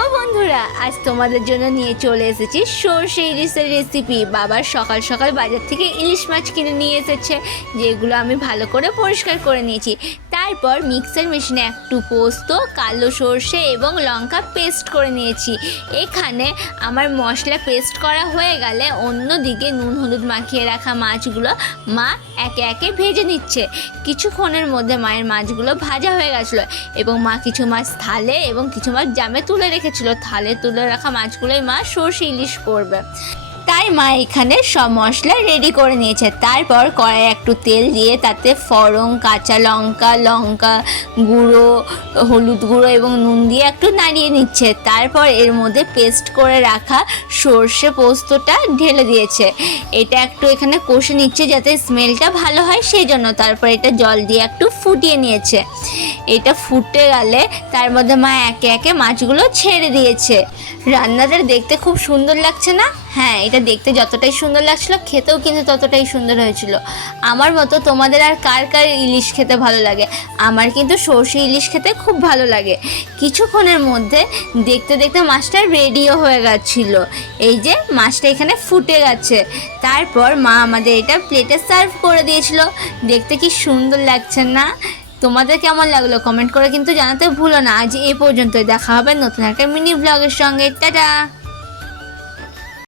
তো বন্ধুরা, আজ তোমাদের জন্য নিয়ে চলে এসেছি সর্ষে ইলিশের রেসিপি। বাবার সকাল সকাল বাজার থেকে ইলিশ মাছ কিনে নিয়ে এসেছে, যেগুলো আমি ভালো করে পরিষ্কার করে নিয়েছি। তারপর মিক্সার মেশিনে একটু পোস্ত, কালো সর্ষে এবং লঙ্কা পেস্ট করে নিয়েছি। এখানে আমার মশলা পেস্ট করা হয়ে গেলে অন্যদিকে নুন হলুদ মাখিয়ে রাখা মাছগুলো মা একে একে ভেজে নিচ্ছে। কিছুক্ষণের মধ্যে মায়ের মাছগুলো ভাজা হয়ে গেছিলো এবং মা কিছু মাছ থালে এবং কিছু মাছ জামে তুলে রেখেছিল। থালে তুলে রাখা মাছগুলোই মা সর্ষে ইলিশ করবে, তাই মা এখানে সব মশলা রেডি করে নিয়েছে। তারপর কড়াইয়ে একটু তেল দিয়ে তাতে ফোড়ন, কাঁচা লঙ্কা, লঙ্কা গুঁড়ো, হলুদ গুঁড়ো এবং নুন দিয়ে একটু নাড়িয়ে নিচ্ছে। তারপর এর মধ্যে পেস্ট করে রাখা সর্ষে পোস্তটা ঢেলে দিয়েছে। এটা একটু এখানে কষে নিচ্ছে যাতে স্মেলটা ভালো হয়, সেই জন্য। তারপর এটা জল দিয়ে একটু ফুটিয়ে নিয়েছে। এটা ফুটে গেলে তার মধ্যে মা একে একে মাছগুলো ছেড়ে দিয়েছে। রান্নাটা দেখতে খুব সুন্দর লাগছে না? হ্যাঁ, এটা দেখতে যতটাই সুন্দর লাগছিল, খেতেও কিন্তু ততটাই সুন্দর হয়েছিল। আমার মতো তোমাদের আর কার কার ইলিশ খেতে ভালো লাগে? আমার কিন্তু সর্ষে ইলিশ খেতে খুব ভালো লাগে। কিছুক্ষণের মধ্যে দেখতে দেখতে মাছটা রেডিও হয়ে গেছিল। এই যে মাছটা এখানে ফুটে গেছে। তারপর মা আমাদের এটা প্লেটে সার্ভ করে দিয়েছিল। দেখতে কি সুন্দর লাগছে না? তোমাদের কেমন লাগলো কমেন্ট করে কিন্তু জানাতে ভুলো না। আজ এই পর্যন্তই, দেখা হবে নতুন একটা মিনি ব্লগের সঙ্গে। টাটা।